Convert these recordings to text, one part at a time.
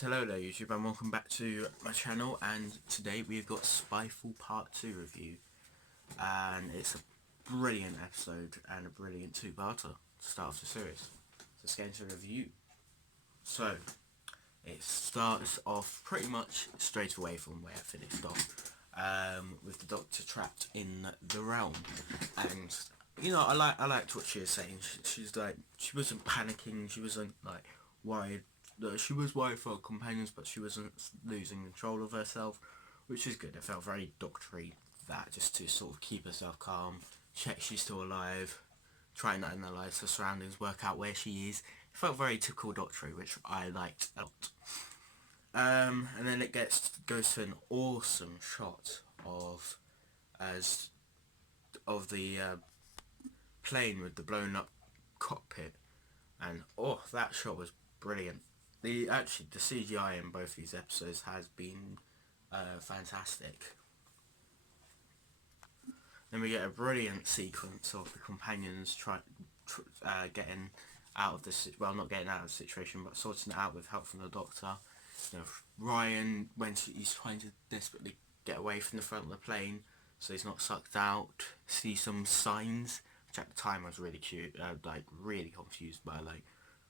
Hello there YouTube and welcome back to my channel, and today we've got Spyfall Part 2 review, and it's a brilliant episode and a brilliant two-parter to start off the series. So let's get into the review. So it starts off pretty much straight away from where I finished off, with the Doctor trapped in the realm, and you know, I liked what she was saying. She's like, she wasn't panicking, she wasn't like worried. She was worried for her companions, but she wasn't losing control of herself, which is good. It felt very doctory, that just to sort of keep herself calm, check she's still alive, try and analyse her surroundings, work out where she is. It felt very typical doctory, which I liked a lot. And then it goes to an awesome shot of the plane with the blown up cockpit, and oh, that shot was brilliant. The CGI in both these episodes has been fantastic. Then we get a brilliant sequence of the companions getting out of not getting out of the situation, but sorting it out with help from the Doctor. You know, Ryan, when he's trying to desperately get away from the front of the plane so he's not sucked out, see some signs, which at the time I was really cute, like really confused by, like,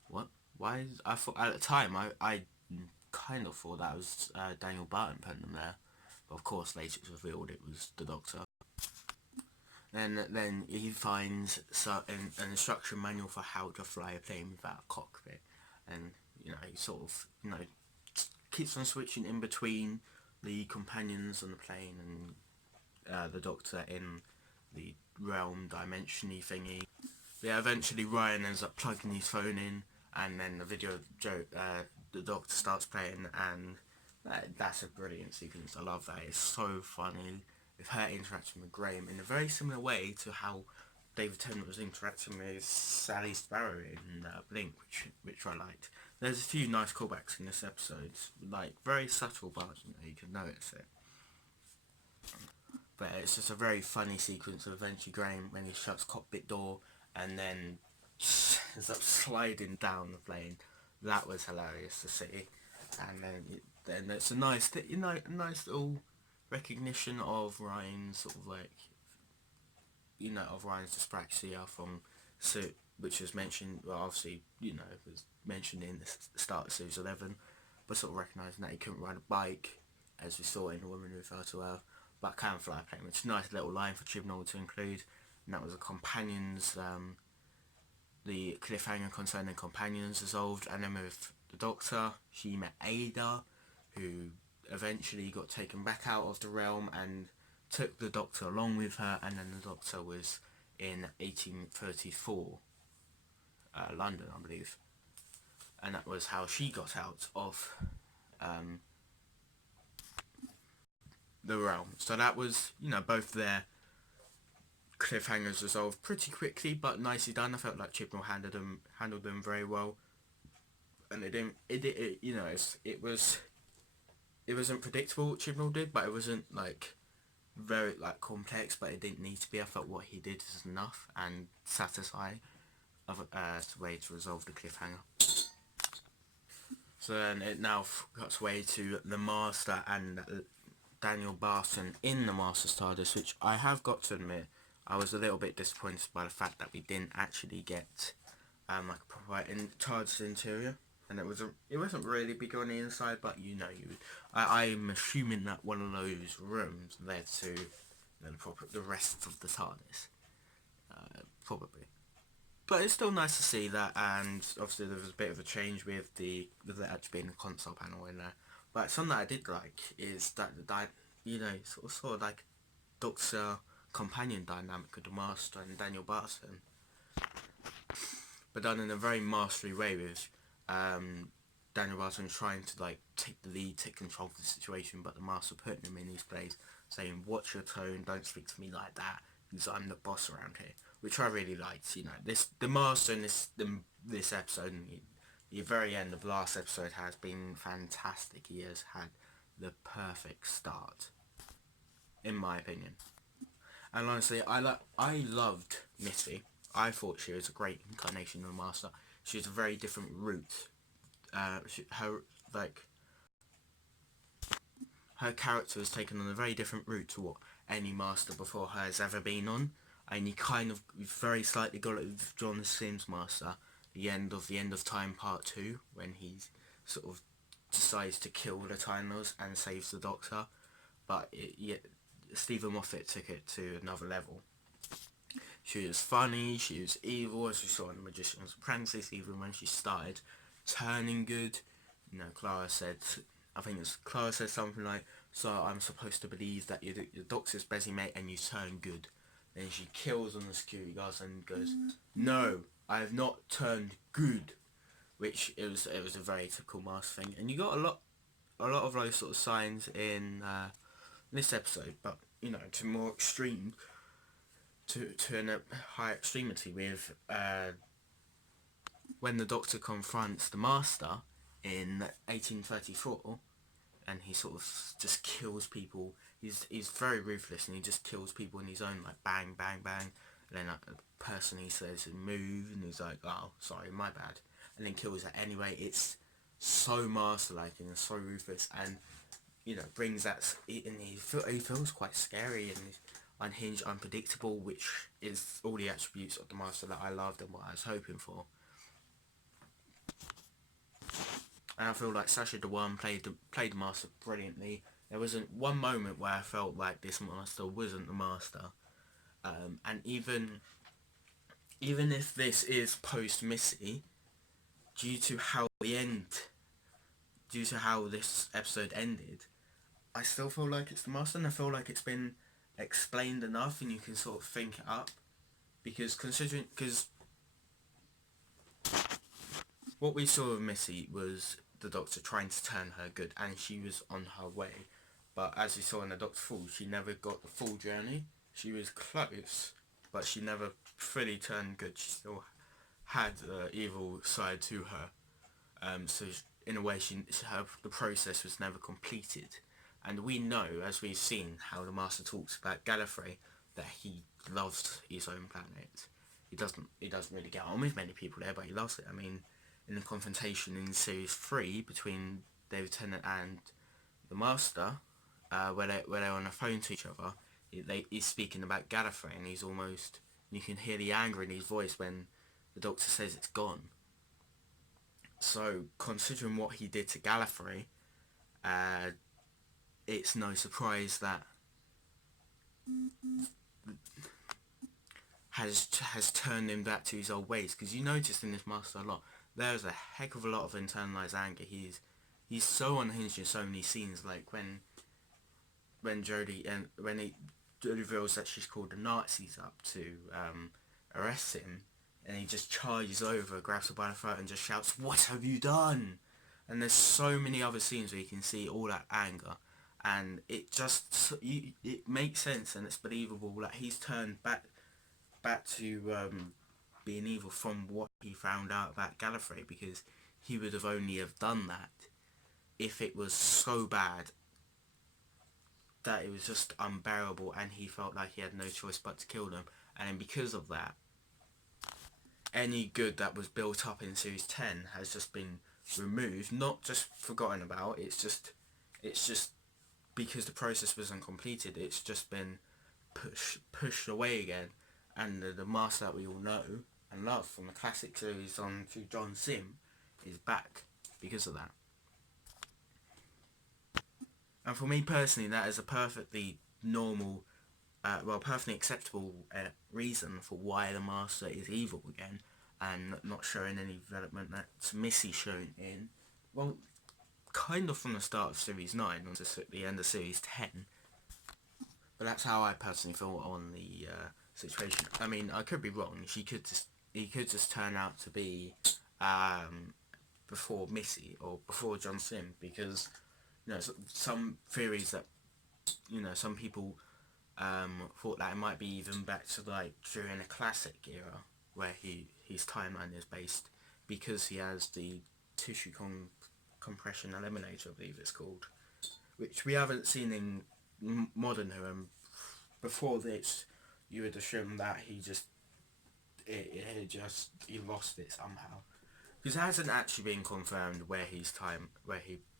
what? Why is, I thought at the time I kind of thought that was Daniel Barton putting them there, but of course later it was revealed it was the Doctor. Then he finds an instruction manual for how to fly a plane without a cockpit, and you know, he sort of, you know, keeps on switching in between the companions on the plane and the Doctor in the realm dimension-y thingy. Yeah, eventually Ryan ends up plugging his phone in, and then the Doctor starts playing, and that's a brilliant sequence. I love that. It's so funny with her interacting with Graham in a very similar way to how David Tennant was interacting with Sally Sparrow in Blink, which I liked. There's a few nice callbacks in this episode, like very subtle, but you can notice it. But it's just a very funny sequence of eventually Graham, when he shuts cockpit door and then ends up sliding down the plane. That was hilarious to see. And then it's a nice, a nice little recognition of Ryan's sort of like, of Ryan's dyspraxia from Suit, which was mentioned, well, obviously, it was mentioned in the start of Series 11, but sort of recognising that he couldn't ride a bike, as we saw in A Woman Without a Will, but can fly a plane, which is a nice little line for Chibnall to include, and that was the companions, the cliffhanger concerning companions resolved. And then with the Doctor, she met Ada, who eventually got taken back out of the realm and took the Doctor along with her, and then the Doctor was in 1834, London, I believe, and that was how she got out of the realm. So that was, both their cliffhangers resolved pretty quickly, but nicely done. I felt like Chibnall handled them very well, and it wasn't predictable what Chibnall did, but it wasn't like very like complex, but it didn't need to be. I felt what he did was enough and satisfying of a way to resolve the cliffhanger. So then it now cuts way to the Master and Daniel Barton in the Master's TARDIS, which I have got to admit, I was a little bit disappointed by the fact that we didn't actually get like a proper TARDIS interior, and it wasn't really big on the inside, but I'm assuming that one of those rooms led to the rest of the TARDIS, probably. But it's still nice to see that, and obviously there was a bit of a change with there actually being a console panel in there. But something that I did like is that sort of like Doctor companion dynamic with the Master and Daniel Barton, but done in a very mastery way, with Daniel Barton trying to like take the lead, take control of the situation, but the Master putting him in his place, saying, "Watch your tone, don't speak to me like that, because I'm the boss around here," which I really liked. The Master in this episode, and the very end of the last episode, has been fantastic. He has had the perfect start, in my opinion. And honestly, I loved Mitty. I thought she was a great incarnation of the Master. She was a very different route. her character has taken on a very different route to what any master before her has ever been on. And you kind of very slightly got it with John Sims Master, the end of time part 2, when he sort of decides to kill the Time Lords and saves the Doctor. But Stephen Moffat took it to another level. She was funny, she was evil, as we saw in The Magician's Apprentice, even when she started turning good. You know, Clara said something like, so I'm supposed to believe that you're the Doctor's busy mate and you turn good. Then she kills on the security guards and goes, no, I have not turned good. Which it was a very typical Master thing. And you got a lot of those sort of signs in this episode, but, you know, to more extreme, to a high extremity with when the Doctor confronts the Master in 1834, and he sort of just kills people. He's very ruthless, and he just kills people in his own, like, bang, bang, bang. And then a person he says move, and he's like, oh, sorry, my bad. And then kills it anyway. It's so Master-like and so ruthless, and, you know, brings that, and he feels quite scary and unhinged, unpredictable, which is all the attributes of the Master that I loved and what I was hoping for. And I feel like Sacha Dhawan played the Master brilliantly. There wasn't one moment where I felt like this Master wasn't the Master. And even if this is post Missy, due to how this episode ended, I still feel like it's the Master, and I feel like it's been explained enough, and you can sort of think it up. Because what we saw of Missy was the Doctor trying to turn her good, and she was on her way. But as we saw in the Doctor Fall, she never got the full journey. She was close, but she never fully turned good. She still had the evil side to her. So in a way, the process was never completed. And we know, as we've seen, how the Master talks about Gallifrey, that he loves his own planet. He doesn't really get on with many people there, but he loves it. I mean, in the confrontation in Series 3 between David Tennant and the Master, where they're on the phone to each other, he's speaking about Gallifrey, and you can hear the anger in his voice when the Doctor says it's gone. So, considering what he did to Gallifrey, it's no surprise that has turned him back to his old ways. Because you notice in this Master a lot, there's a heck of a lot of internalized anger. He's so unhinged in so many scenes, like when Jodie reveals that she's called the Nazis up to arrest him, and he just charges over, grabs her by the throat and just shouts, "What have you done?" And there's so many other scenes where you can see all that anger, and it makes sense, and it's believable that he's turned back to being evil from what he found out about Gallifrey, because he would have only have done that if it was so bad that it was just unbearable, and he felt like he had no choice but to kill them. And then because of that, any good that was built up in Series 10 has just been removed, not just forgotten about. It's just because the process wasn't completed, it's just been pushed away again. And the Master that we all know and love from the classic series on to John Sim is back because of that. And for me personally, that is a perfectly normal, perfectly acceptable reason for why the Master is evil again, and not showing any development that Missy's shown in, well, kind of from the start of Series 9 onto the end of Series 10. But that's how I personally feel on the situation. I mean, I could be wrong. He could just turn out to be before Missy or before John Sim, because, you know, some theories that, you know, some people thought that it might be even back to like during a classic era where his timeline is based, because he has the tissue compression eliminator, I believe it's called, which we haven't seen in modern Who. Before this, you would assume that he lost it somehow, because it hasn't actually been confirmed where he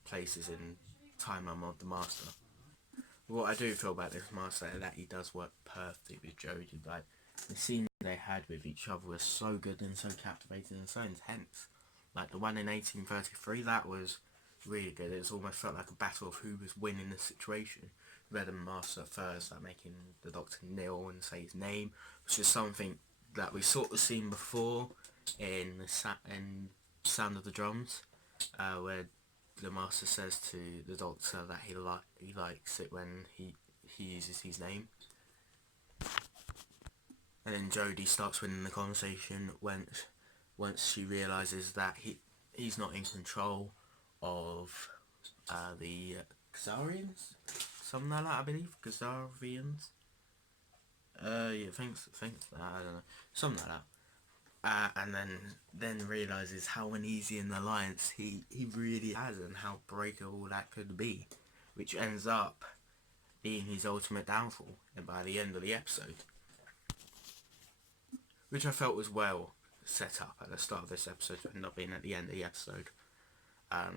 places in timeline of the Master. what I do feel about this master is that he does work perfectly with Jodie. Like, the scene they had with each other was so good and so captivating and so intense. Like the one in 1833, that was really good. It almost felt like a battle of who was winning the situation. We had the master first, like making the Doctor kneel and say his name, which is something that we sort of seen before in in Sound of the Drums, where the master says to the Doctor that he likes it when he uses his name. And then Jodie starts winning the conversation once she realises that he's not in control of the Khazarians, something like that, I believe. Khazarians. Yeah, thanks for that. I don't know, something like that. And then realises how uneasy an alliance he really has and how breakable that could be, which ends up being his ultimate downfall. And by the end of the episode, which I felt was well set up at the start of this episode, but not being at the end of the episode.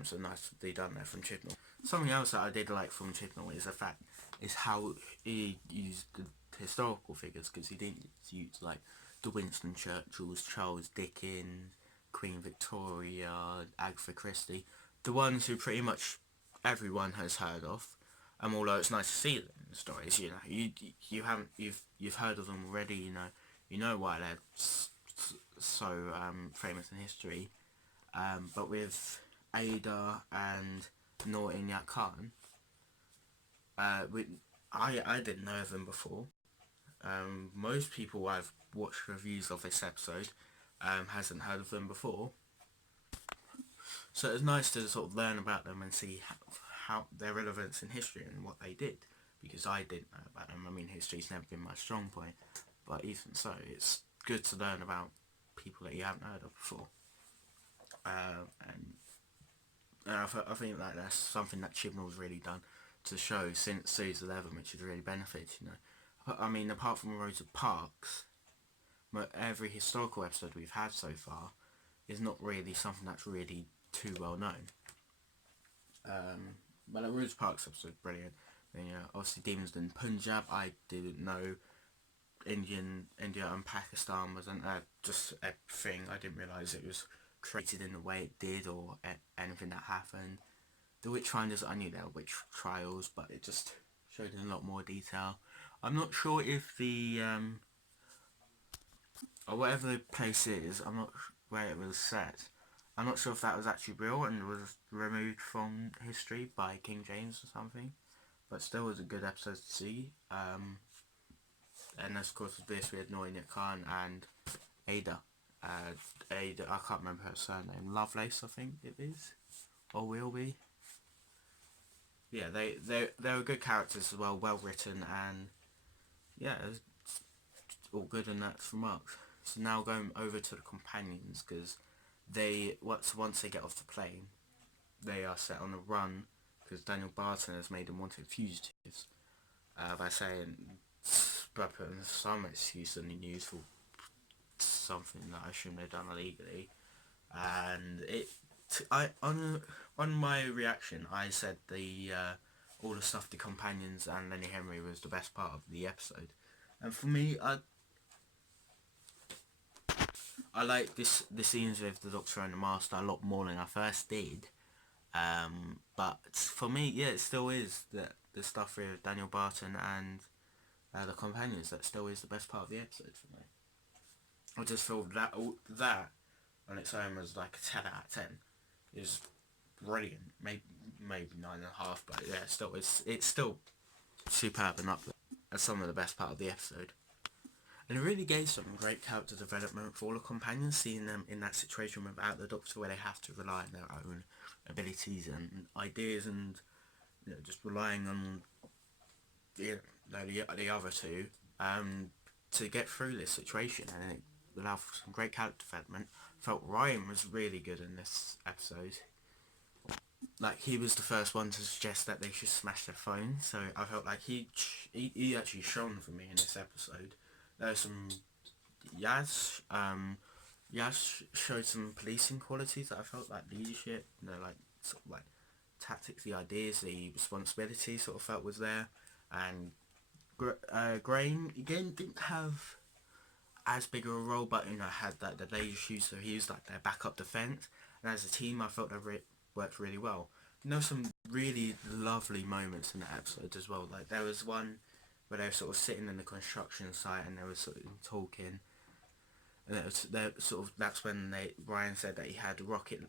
So nicely done there from Chibnall. Something else that I did like from Chibnall is how he used the historical figures, because he didn't use like the Winston Churchills, Charles Dickens, Queen Victoria, Agatha Christie, the ones who pretty much everyone has heard of. Although it's nice to see them in the stories, you've heard of them already. You know why they're so famous in history. But with Ada and Noor Inayat Khan, I didn't know of them before. Most people I've watched reviews of this episode hasn't heard of them before. So it's nice to sort of learn about them and see how their relevance in history and what they did, because I didn't know about them. I mean, history's never been my strong point, but even so, it's good to learn about people that you haven't heard of before. And I think that that's something that Chibnall's really done to show since Series 11, which has really benefited, I mean, apart from Rosa Parks, every historical episode we've had so far is not really something that's really too well known. But the Rosa Parks episode, brilliant. And, obviously Demons in Punjab, I didn't know India and Pakistan wasn't just a thing. I didn't realise it was created in the way it did, or anything that happened. The Witchfinders, I knew they were witch trials, but it just showed in a lot more detail. I'm not sure if the or whatever the place is, I'm not where it was set. I'm not sure if that was actually real and was removed from history by King James or something. But still, was a good episode to see. And of course with this we had Noor Inayat Khan and Ada. Ada, I can't remember her surname. Lovelace, I think it is, or will be. Yeah, they were good characters as well, well written, and yeah, it's all good and that's remarks. So now going over to the companions, because once they get off the plane, they are set on a run, because Daniel Barton has made them wanted fugitives by putting some excuse in the news for something that I shouldn't have done illegally. And on my reaction, I said all the stuff the companions and Lenny Henry was the best part of the episode. And for me, I like the scenes with the Doctor and the Master a lot more than I first did. But for me, yeah, it still is the stuff with Daniel Barton and the companions that still is the best part of the episode for me. I just feel that on its own was like a 10 out of 10. It was brilliant. Maybe 9.5, but yeah, it's still superb and up there as some of the best part of the episode. And it really gave some great character development for all the companions, seeing them in that situation without the Doctor, where they have to rely on their own abilities and ideas, and just relying on the other two to get through this situation. And it allowed for some great character development. Felt Ryan was really good in this episode. Like, he was the first one to suggest that they should smash their phone, so I felt like he actually shone for me in this episode. There's some Yaz showed some policing qualities that I felt like leadership, like sort of like tactics, the ideas, the responsibility sort of felt was there. And Graham again didn't have as big of a role, but had that the laser shoes, so he was like their backup defense. And as a team, I felt they worked really well. Some really lovely moments in the episode as well. Like there was one where they were sort of sitting in the construction site and they were sort of talking, and that's when Ryan said that he had rocket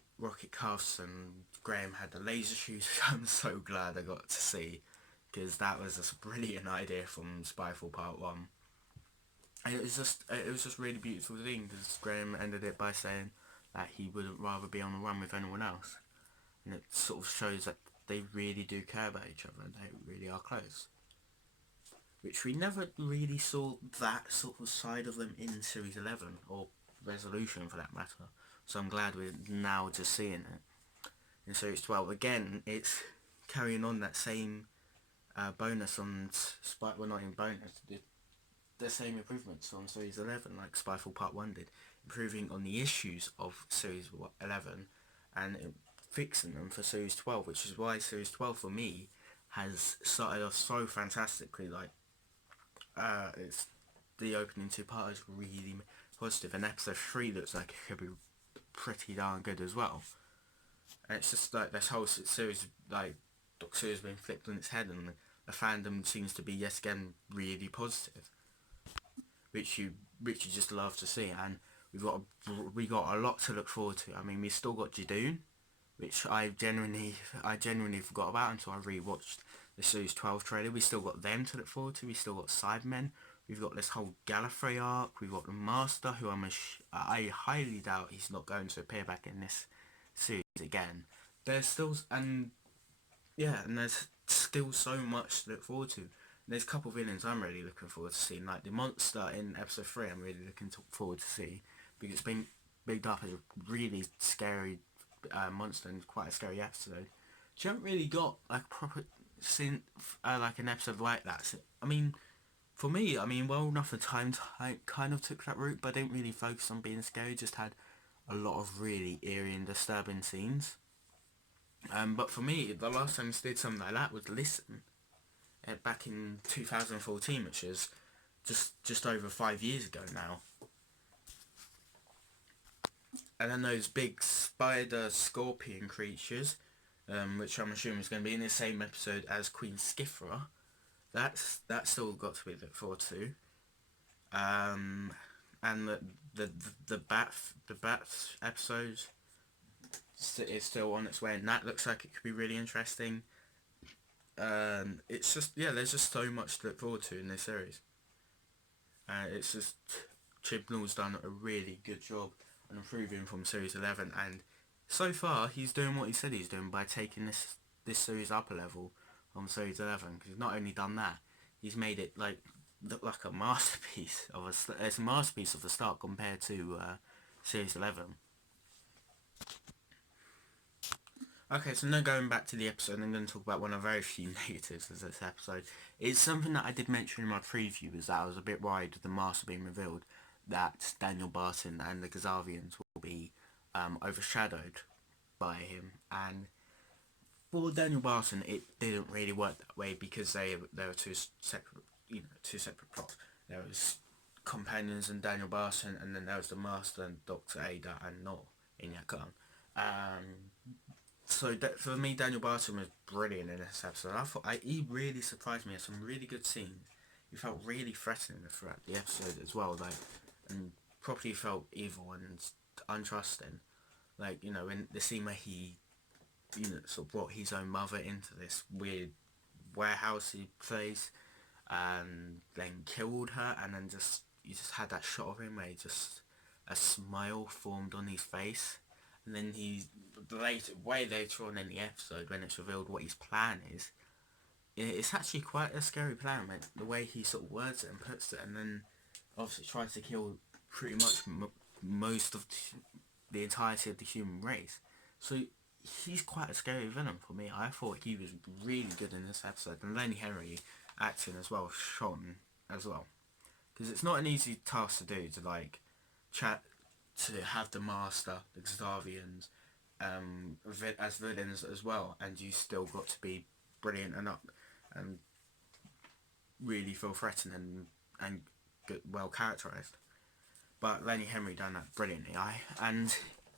cuffs and Graham had the laser shoes. I'm so glad I got to see, because that was a brilliant idea from Spyfall Part 1. And it was just really beautiful thing, because Graham ended it by saying that he wouldn't rather be on the run with anyone else, and it sort of shows that they really do care about each other and they really are close, which we never really saw that sort of side of them in Series 11 or Resolution for that matter. So I'm glad we're now just seeing it in Series 12. Again, it's carrying on that same bonus on well, not in bonus, the same improvements on Series 11 like Spyfall Part 1 did, improving on the issues of Series 11 and fixing them for Series 12, which is why Series 12 for me has started off so fantastically. Like it's the opening two parts really positive, and episode 3 looks like it could be pretty darn good as well. And it's just like this whole series, like Doctor Who has been flipped on its head, and the fandom seems to be yet again really positive, which you just love to see. And we got a lot to look forward to. I mean, we still got Jadoon, which I genuinely forgot about until I rewatched the Series 12 trailer. We still got them to look forward to. We still got Cybermen. We've got this whole Gallifrey arc. We've got the Master, who I highly doubt he's not going to appear back in this series again. There's still and there's still so much to look forward to. There's a couple of villains I'm really looking forward to seeing, like the monster in episode 3. I'm really looking forward to see, because it's been bigged up as a really scary monster and quite a scary episode. You haven't really got like proper scene like an episode like that. So, I mean, for me, Well Enough for Time kind of took that route, but I didn't really focus on being scary. Just had a lot of really eerie and disturbing scenes. But for me, the last time I did something like that was Listen, back in 2014, which is just over 5 years ago now. And then those big spider scorpion creatures, which I'm assuming is going to be in the same episode as Queen Skithra. That's still got to be looked forward to. And the bat episode is still on its way, and that looks like it could be really interesting. It's just there's just so much to look forward to in this series. It's just Chibnall's done a really good job and improving from Series 11, and so far he's doing what he said he's doing by taking this series up a level from Series 11, because he's not only done that, he's made it look like a masterpiece it's a masterpiece of the start compared to Series 11. Okay, so now going back to the episode, I'm going to talk about one of very few negatives of this episode. It's something that I did mention in my preview, is that I was a bit worried with the Master being revealed, that Daniel Barton and the Gazavians will be overshadowed by him. And for Daniel Barton, it didn't really work that way, because there were two separate plots. There was Companions and Daniel Barton, and then there was the Master and Dr. Ada and Noor in Yakan. So for me, Daniel Barton was brilliant in this episode. He really surprised me. Had some really good scenes. He felt really threatening throughout the episode as well, and properly felt evil and untrusting. In the scene where he, sort of brought his own mother into this weird warehousey place, and then killed her, and then you just had that shot of him where a smile formed on his face. And then way later on in the episode, when it's revealed what his plan is, it's actually quite a scary plan, mate. The way he sort of words it and puts it, and then obviously tries to kill pretty much most of the entirety of the human race. So he's quite a scary villain for me. I thought he was really good in this episode, and Lenny Henry acting as well, shone as well, because it's not an easy task to do to have the Master, the Xavians, as villains as well, and you still got to be brilliant and really feel threatened and good, well characterised. But Lenny Henry done that brilliantly, and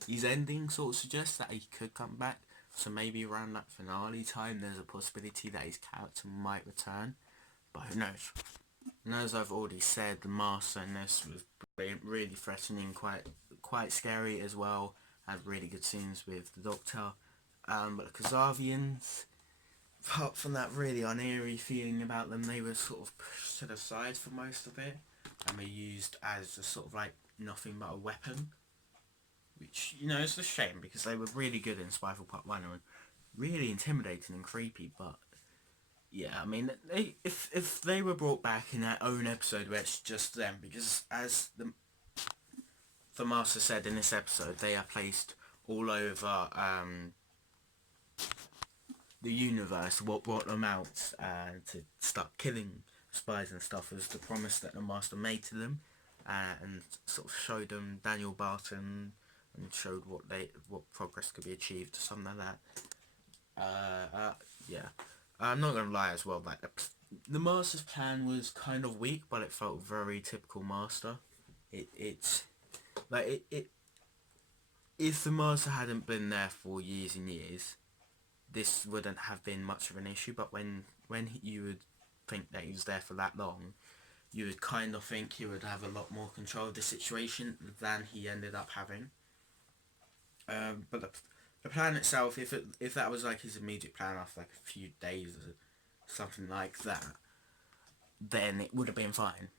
his ending sort of suggests that he could come back. So maybe around that finale time, there's a possibility that his character might return. But who knows? And as I've already said, the master in this was brilliant, really threatening, quite scary as well. Had really good scenes with the Doctor. But the Kazavians, apart from that really uneary feeling about them, they were sort of pushed to the side for most of it, and were used as a sort of like nothing but a weapon. Which, you know, is a shame because they were really good in Spyfall Part 1 and really intimidating and creepy, but yeah, I mean, if they were brought back in their own episode where it's just them, because as the Master said in this episode, they are placed all over the universe. What brought them out to start killing spies and stuff was the promise that the Master made to them, and sort of showed them Daniel Barton and showed what progress could be achieved, something like that. Yeah. I'm not gonna lie as well. Like the Master's plan was kind of weak, but it felt very typical Master. It's like it. If the Master hadn't been there for years and years, this wouldn't have been much of an issue. But you would think that he was there for that long, you would kind of think he would have a lot more control of the situation than he ended up having. But the plan itself, if that was like his immediate plan after like a few days or something like that, then it would have been fine.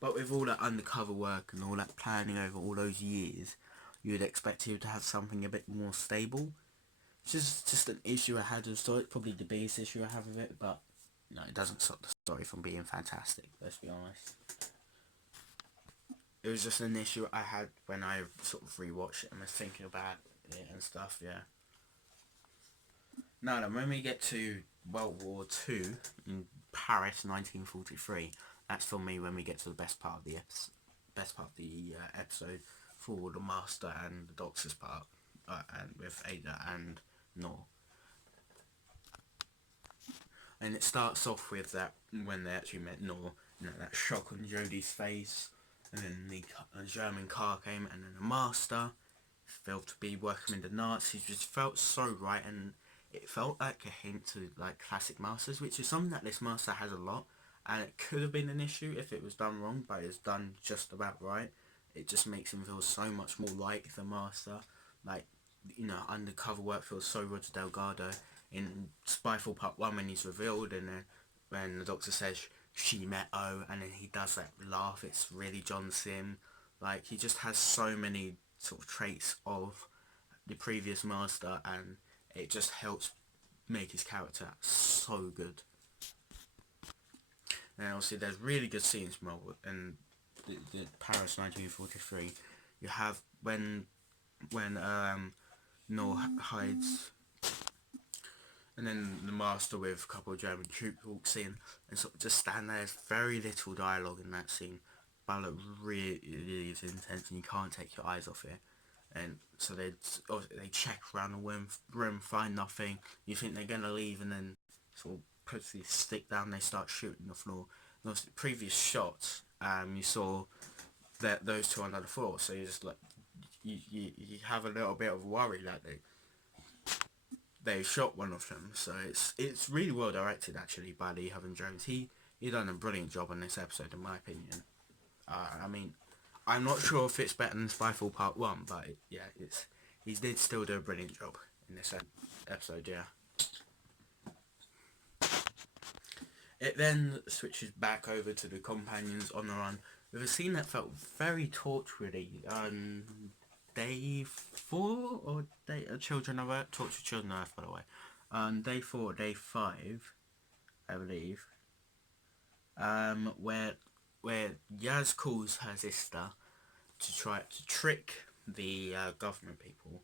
But with all that undercover work and all that planning over all those years, you would expect him to have something a bit more stable. It's just an issue I had with the story. It's probably the biggest issue I have with it, but no, it doesn't stop the story from being fantastic, let's be honest. It was just an issue I had when I sort of rewatched it and was thinking about it and stuff, yeah. Now then, when we get to World War Two in Paris, 1943, that's for me when we get to the best part of the episode for the Master and the Doctor's part, and with Ada and Nor. And it starts off with that when they actually met Nor, you know, that shock on Jodie's face, and then the German car came, and then the Master felt to be working with the Nazis, just felt so right, and it felt like a hint to like classic Masters, which is something that this Master has a lot, and it could have been an issue if it was done wrong, but it's done just about right. It just makes him feel so much more like the Master. Like, you know, undercover work feels so Roger Delgado. In Spyfall Part 1 when he's revealed, and then when the Doctor says she met O, and then he does that laugh, it's really John Sim. Like, he just has so many sort of traits of the previous Master, and it just helps make his character so good. And obviously there's really good scenes from in the Paris 1943. You have when Nor hides, and then the Master with a couple of German troops walks in and sort of just stand there. There's very little dialogue in that scene, but it really is intense and you can't take your eyes off it. And so they check around the room, find nothing. You think they're gonna leave, and then sort of put the stick down. They start shooting the floor. And the previous shots, you saw that those two under the floor. So you just like you have a little bit of worry that they shot one of them. So it's really well directed actually by Lee Haven Jones. He done a brilliant job on this episode in my opinion. I mean, I'm not sure if it's better than Spyfall Part 1, but yeah, he did still do a brilliant job in this episode, yeah. It then switches back over to the companions on the run with a scene that felt very torture-worthy. Day 4 or Children of Earth? Torture Children of Earth, by the way. Day 4, Day 5, I believe. Where Yaz calls her sister to try to trick the government people.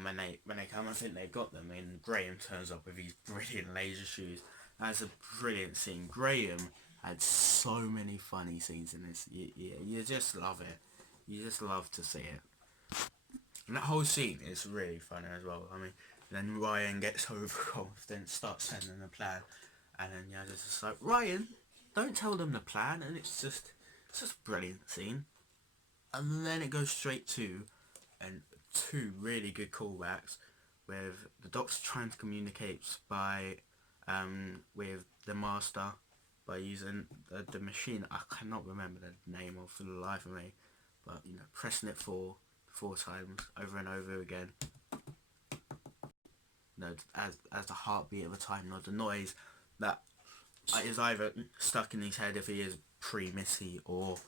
When they come, I think they got them. And Graham turns up with his brilliant laser shoes. That's a brilliant scene. Graham had so many funny scenes in this. You just love it. You just love to see it. And that whole scene is really funny as well. I mean, then Ryan gets overconfident, starts sending a plan, And then yeah, it's just like, Ryan, don't tell them the plan, and it's just a brilliant scene. And then it goes straight to and two really good callbacks with the Doctor trying to communicate by with the Master by using the machine. I cannot remember the name of for the life of me, but you know, pressing it four times over and over again. You know, as the heartbeat of a Time Lord, the noise that is either stuck in his head if he is pre-Missy, or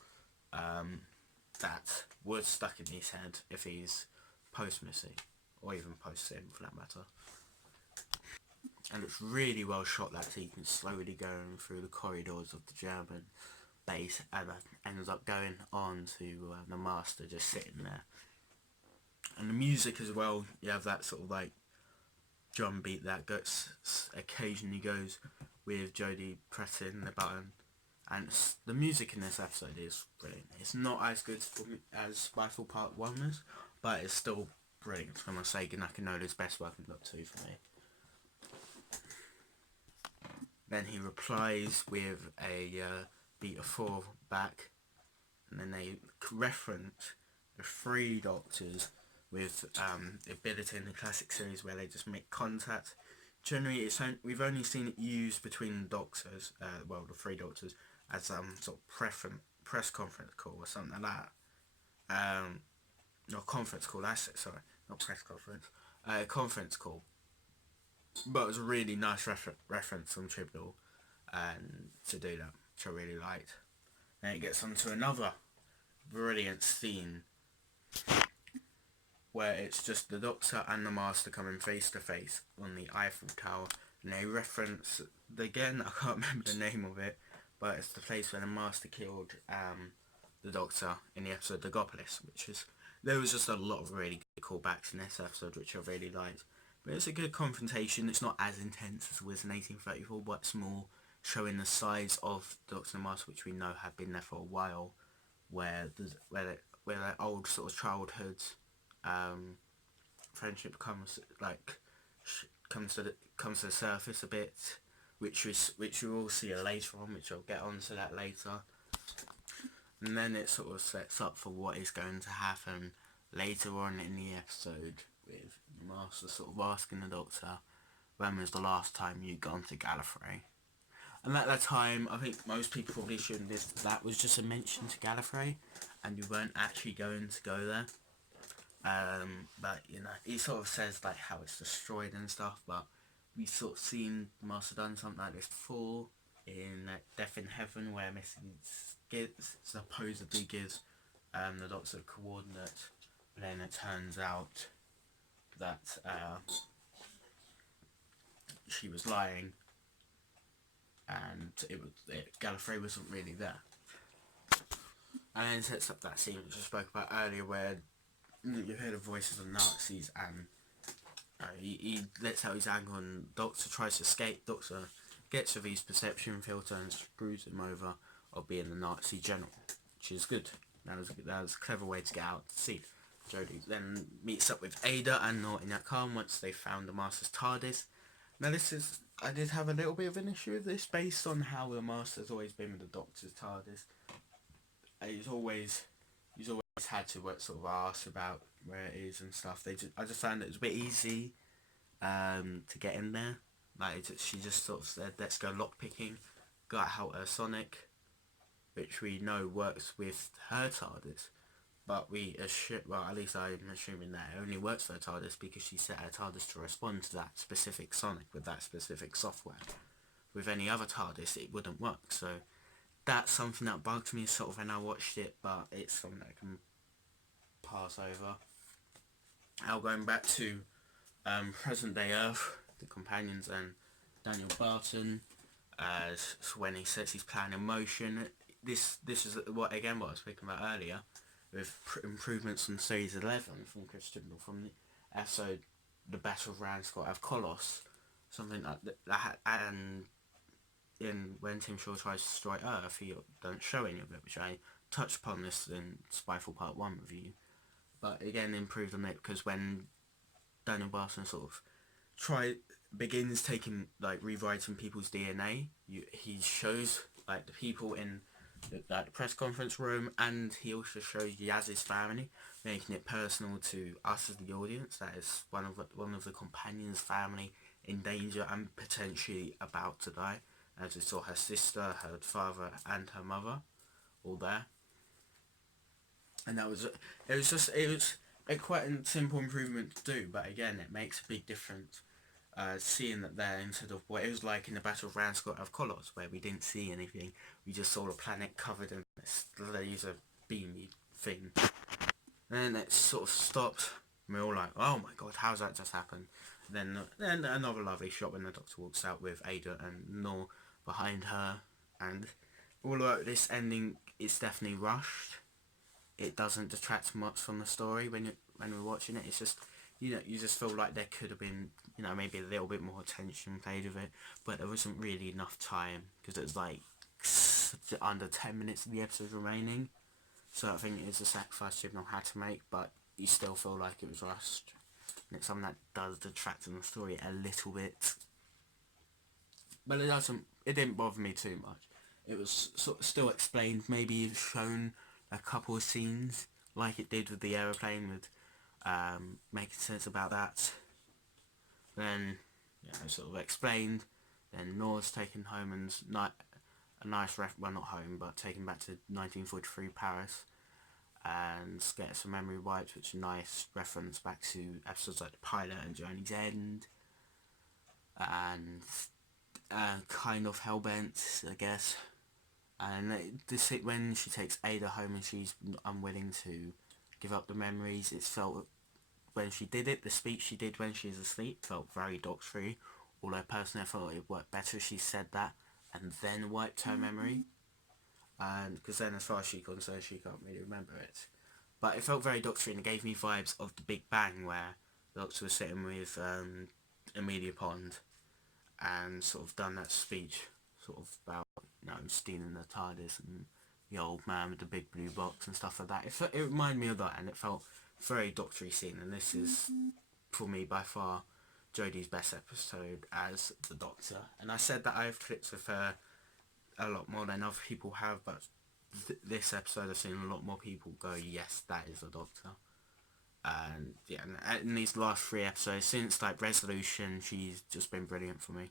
that was stuck in his head if he's post-Missy, or even post-Sim for that matter. And it's really well shot, that sequence, slowly going through the corridors of the German base, and ends up going on to the Master just sitting there. And the music as well, you have that sort of like drum beat that occasionally goes with Jodie pressing the button. And the music in this episode is brilliant. It's not as good as Spyfall Part 1 is, but it's still brilliant. For my sake, and Nakanola's best working up to for me. Then he replies with a beat of 4 back, and then they reference the 3 Doctors with the ability in the classic series where they just make contact. Generally, we've only seen it used between the Doctors, the 3 Doctors, as sort of press conference call or something like that. No, conference call, that's it, sorry. Not press conference. Conference call. But it was a really nice reference from Chibnall and to do that, which I really liked. Then it gets on to another brilliant scene where it's just the Doctor and the Master coming face to face on the Eiffel Tower, and they reference, again, I can't remember the name of it, but it's the place where the Master killed the Doctor in the episode Digopolis, there was just a lot of really good callbacks in this episode, which I really liked. But it's a good confrontation. It's not as intense as it was in 1834, but it's more showing the size of the Doctor and the Master, which we know have been there for a while, where their old sort of childhood friendship comes to the surface a bit, which we will see later on, which I'll get onto that later. And then it sort of sets up for what is going to happen later on in the episode, with the Master sort of asking the Doctor, when was the last time you'd gone to Gallifrey? And at that time, I think most people probably assumed that was just a mention to Gallifrey, and you weren't actually going to go there. But, you know, he sort of says like how it's destroyed and stuff, but we've sort of seen Master done something like this before in Death in Heaven, where Missy supposedly gives the Doctor a coordinate, but then it turns out that she was lying, and Gallifrey wasn't really there. And then sets up that scene which I spoke about earlier, where you hear the voices of Nazis, and he lets out his anger on Doctor, tries to escape. Doctor gets with his perception filter and screws him over of being the Nazi general, which is good. That was a clever way to get out to sea. Jodie then meets up with Ada and Norton at Khan once they found the Master's TARDIS. Now I did have a little bit of an issue with this, based on how the Master's always been with the Doctor's TARDIS. He's always had to sort of ask about where it is and stuff. I just found it was a bit easy to get in there. Like, she just sort of said, let's go lockpicking, got out her Sonic, which we know works with her TARDIS, but at least I'm assuming that it only works for her TARDIS because she set her TARDIS to respond to that specific Sonic with that specific software. With any other TARDIS, it wouldn't work, so that's something that bugged me sort of when I watched it, but it's something that I can pass over. Now going back to present day Earth, the companions and Daniel Barton, when he sets his plan in motion. This is what I was speaking about earlier, with improvements from Series 11 from Chris Chibnall, from the episode The Battle of Ranscott of Colossus, something like that, and when Tim Shaw tries to destroy Earth, he don't show any of it, which I touched upon this in Spyfall Part 1 review. But again, improved on it, because when Daniel Barton sort of begins taking, like, rewriting people's DNA. He shows, like, the people in the press conference room, and he also shows Yaz's family, making it personal to us as the audience. That is one of the companions' family in danger and potentially about to die, as we saw her sister, her father, and her mother all there. And it was a quite a simple improvement to do, but again, it makes a big difference. Seeing that there, instead of what it was like in the Battle of Ranskot of Kolos, where we didn't see anything, we just saw the planet covered in this laser beamy thing. And then it sort of stopped, and we're all like, oh my god, how's that just happened? Then another lovely shot when the Doctor walks out with Ada and Nor behind her, and although this ending is definitely rushed, it doesn't detract much from the story when we're watching it. It's just, you just feel like there could have been, maybe a little bit more attention played with it, but there wasn't really enough time, because it was like under 10 minutes of the episode remaining. So I think it's a sacrifice Chibnall had to make, but you still feel like it was rushed. And it's something that does detract from the story a little bit. But it didn't bother me too much. It was sort of still explained, maybe shown a couple of scenes, like it did with the aeroplane, with making sense about that. Then, sort of explained. Then Nor's taken home and a nice well, not home, but taken back to 1943 Paris, and get some memory wipes, which is a nice reference back to episodes like The Pilot and Journey's End, and kind of Hellbent, I guess. And when she takes Ada home and she's unwilling to give up the memories, it felt, when she did it, the speech she did when she's asleep felt very Doctor-y, although personally I thought it worked better if she said that and then wiped her memory, and because then, as far as she's concerned, she can't really remember it. But it felt very Doctor-y, and it gave me vibes of The Big Bang, where the Doctor was sitting with Amelia Pond and sort of done that speech sort of about, stealing the TARDIS and the old man with the big blue box and stuff like that. It reminded me of that, and it felt very Doctor-y scene, and this is, for me, by far Jodie's best episode as the Doctor. And I said that I've clicked with her a lot more than other people have, but this episode I've seen a lot more people go, yes, that is the Doctor. And yeah, in these last 3 episodes, since like Resolution, she's just been brilliant for me.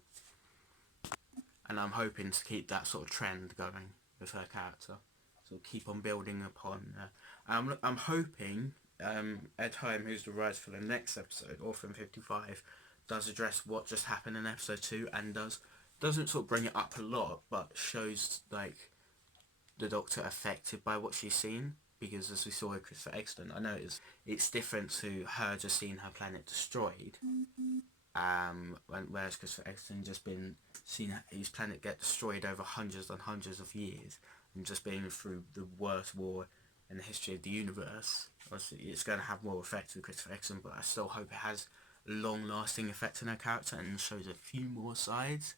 And I'm hoping to keep that sort of trend going with her character. So keep on building upon her. I'm hoping Ed Hyam, who's the writer for the next episode, Orphan 55, does address what just happened in episode 2, and doesn't sort of bring it up a lot, but shows like the Doctor affected by what she's seen. Because as we saw with Christopher Eccleston, I know it's different to her just seeing her planet destroyed. Whereas Christopher Eccleston just been seeing his planet get destroyed over hundreds and hundreds of years, and just being through the worst war in the history of the universe. Obviously, it's going to have more effect with Christopher Eccleston, but I still hope it has a long-lasting effect on her character and shows a few more sides,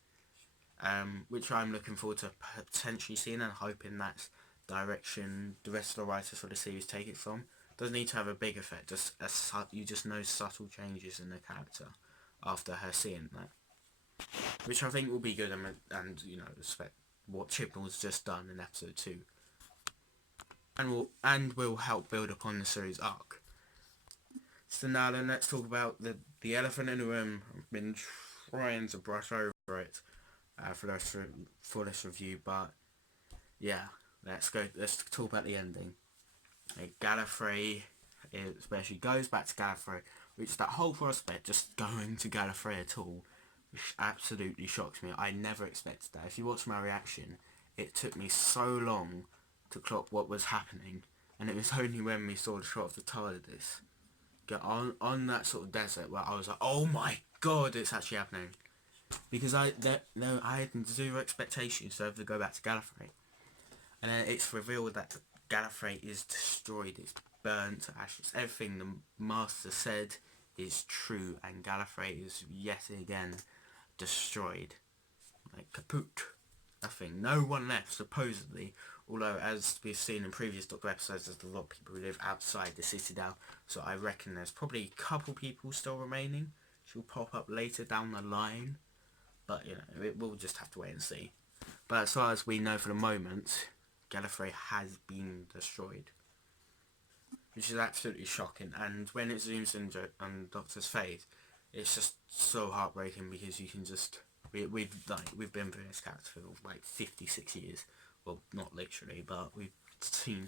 which I'm looking forward to potentially seeing, and hoping that's direction the rest of the writers for the series take it from. Doesn't need to have a big effect, just you just know subtle changes in the character after her seeing that, which I think will be good, and respect what Chibnall's just done in episode 2, and will help build upon the series arc. So now then, let's talk about the elephant in the room. I've been trying to brush over it for this review, but yeah, let's talk about the ending. Gallifrey is where she goes back to Gallifrey, which that whole prospect, just going to Gallifrey at all, which absolutely shocks me. I never expected that. If you watch my reaction, it took me so long to clock what was happening, and it was only when we saw the shot of the TARDIS get on that sort of desert where I was like, oh my god, it's actually happening. Because I had zero expectations to ever go back to Gallifrey. And then it's revealed that Gallifrey is destroyed, it's burnt to ashes. Everything the Master said is true, and Gallifrey is yet again destroyed. Like, kaput. Nothing. No one left, supposedly. Although, as we've seen in previous Doctor episodes, there's a lot of people who live outside the Citadel. So I reckon there's probably a couple people still remaining. she'll pop up later down the line. But, you know, we'll just have to wait and see. But as far as we know for the moment, Gallifrey has been destroyed. Which is absolutely shocking. And when it zooms in on Doctor's face, it's just so heartbreaking because you can just... We've been through this character for like 56 years. Well, not literally, but we've seen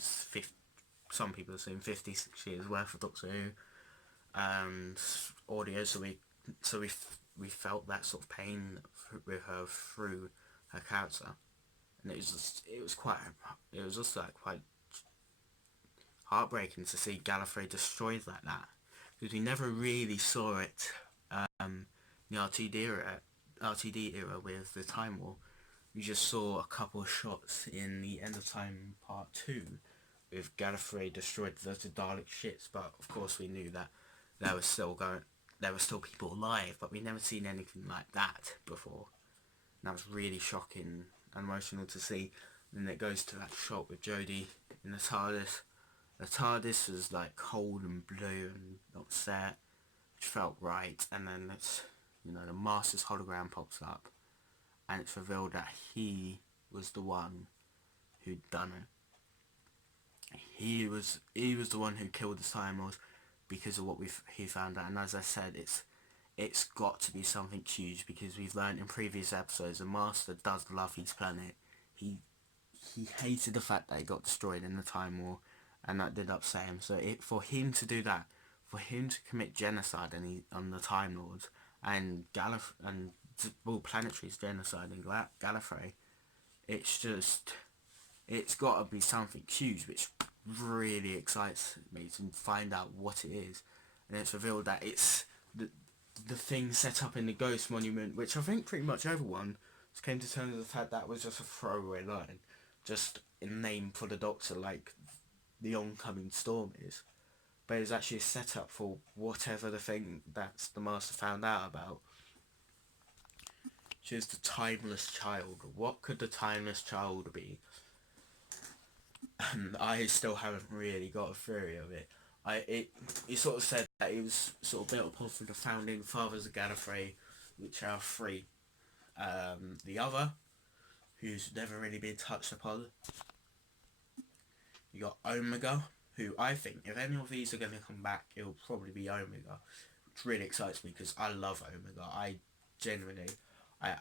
some people have seen 56 years worth of Doctor Who and audio, so we felt that sort of pain with her through her character, and it was just like quite heartbreaking to see Gallifrey destroyed like that, because we never really saw it in the RTD era with the Time War. We just saw a couple of shots in the End of Time Part 2 with Gallifrey destroyed the Dalek ships, but of course we knew that there were still people alive, but we never seen anything like that before. And that was really shocking and emotional to see. And then it goes to that shot with Jodie in the TARDIS. The TARDIS was like cold and blue and upset, which felt right. And then it's, you know, the Master's hologram pops up, and it's revealed that he was the one who'd done it. He was the one who killed the Time Lords because of what he found out. And as I said, it's got to be something huge, because we've learned in previous episodes the Master does love his planet. He hated the fact that it got destroyed in the Time War, and that did upset him. So for him to do that, for him to commit genocide on the Time Lords and Planetary's genocide in Gallifrey, it's got to be something huge, which really excites me to find out what it is. And it's revealed that it's the thing set up in the Ghost Monument, which I think pretty much everyone came to terms with the fact that was just a throwaway line, just a name for the Doctor, like the oncoming storm is. But it's actually a setup for whatever the thing that the Master found out about. She is the Timeless Child. What could the Timeless Child be? And I still haven't really got a theory of it. It sort of said that it was sort of built upon from the founding fathers of Gallifrey, which are three. The other, who's never really been touched upon. You got Omega, who I think, if any of these are going to come back, it'll probably be Omega, which really excites me because I love Omega. I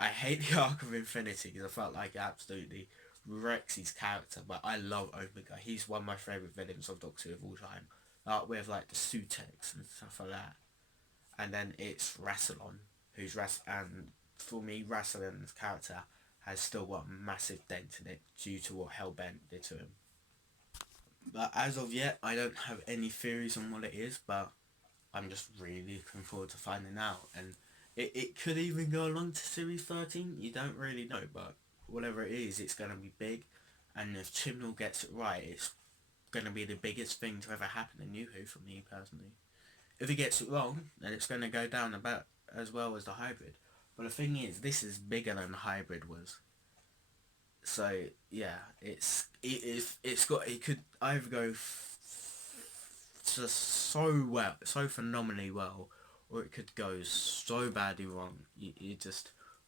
hate the Arc of Infinity because I felt like it absolutely wrecks his character, but I love Omega. He's one of my favourite villains of Doctor Who of all time. With like the Sutex and stuff like that. And then it's Rassilon, and for me, Rassilon's character has still got a massive dent in it due to what Hellbent did to him. But as of yet, I don't have any theories on what it is, but I'm just really looking forward to finding out. And it could even go along to Series 13, you don't really know, but whatever it is, it's going to be big. And if Chibnall gets it right, it's going to be the biggest thing to ever happen in New Who for me personally. If he gets it wrong, then it's going to go down about as well as the hybrid. But the thing is, this is bigger than the hybrid was. So yeah, it could either go so phenomenally well, or it could go so badly wrong. We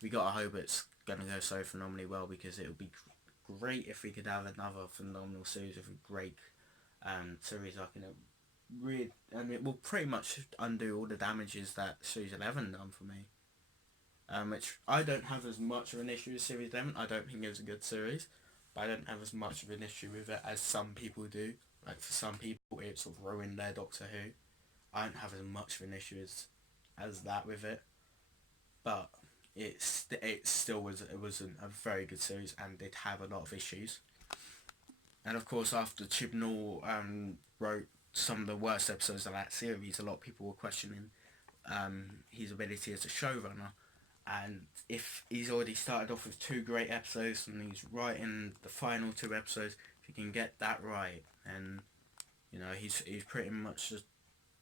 gotta hope it's gonna go so phenomenally well, because it would be great if we could have another phenomenal series with a great series arc in it. And it will pretty much undo all the damages that Series 11 done for me. Which I don't have as much of an issue with Series 11. I don't think it was a good series, but I don't have as much of an issue with it as some people do. Like for some people, it sort of ruined their Doctor Who. I don't have as much of an issue as that with it, but it still wasn't a very good series and did have a lot of issues. And of course, after Chibnall wrote some of the worst episodes of that series, a lot of people were questioning his ability as a showrunner. And if he's already started off with 2 great episodes and he's writing the final 2 episodes, if he can get that right, and you know, he's pretty much just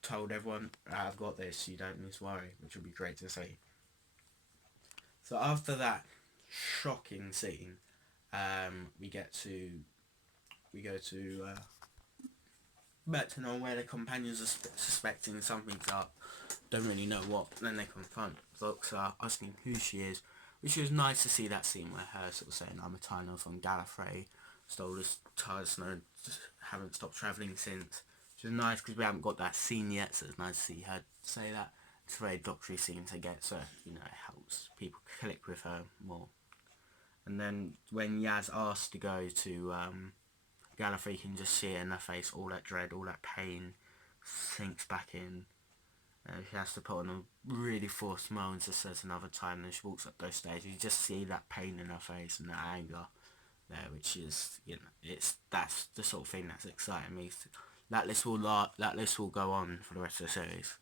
told everyone, I've got this, you don't need to worry, which would be great to see. So after that shocking scene, we go to back to know where their companions are suspecting something's up, don't really know what, then they confront Voxa, asking who she is, which was nice to see that scene where her sort of saying, I'm a Tyler from Gallifrey, stole this TARDIS, Snow, just haven't stopped travelling since, which is nice because we haven't got that scene yet, so it's nice to see her say that. It's a very doctory scene to get, so, you know, it helps people click with her more. And then when Yaz asked to go to Gallifrey, you can just see it in her face, all that dread, all that pain sinks back in. She has to put on a really forced smile and just says another time, and she walks up those stairs. You just see that pain in her face and that anger there, which is, you know, that's the sort of thing that's exciting me. That list will go on for the rest of the series.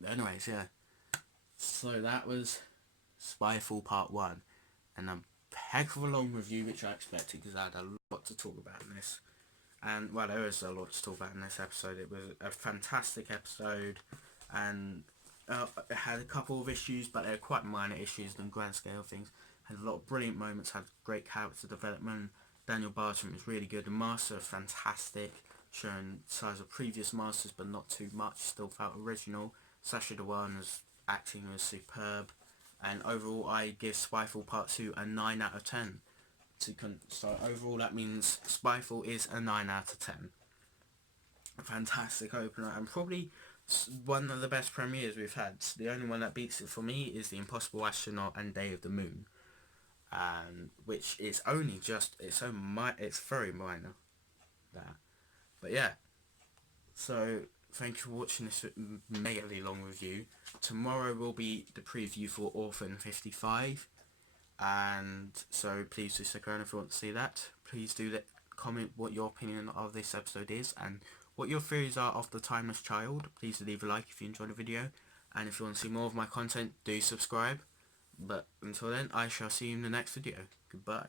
But anyways, yeah. So that was Spyfall Part 1, and a heck of a long review, which I expected because I had a lot to talk about in this. And, well, there is a lot to talk about in this episode. It was a fantastic episode, and it had a couple of issues, but they were quite minor issues in the grand scale of things. Had a lot of brilliant moments, had great character development. Daniel Barton was really good. The Master was fantastic, showing size of previous Masters, but not too much. Still felt original. Sacha Dhawan's acting was superb. And overall, I give Spyfall Part 2 a 9 out of 10. So overall, that means Spyfall is a 9 out of 10. A fantastic opener, and probably one of the best premieres we've had. The only one that beats it for me is The Impossible Astronaut and Day of the Moon, which is only just, it's very minor, that. But yeah, so thank you for watching this megally long review. Tomorrow will be the preview for Orphan 55. And so please do stick around if you want to see that. Please do comment what your opinion of this episode is and what your theories are of the Timeless Child. Please leave a like if you enjoyed the video, and if you want to see more of my content, do subscribe. But until then, I shall see you in the next video. Goodbye.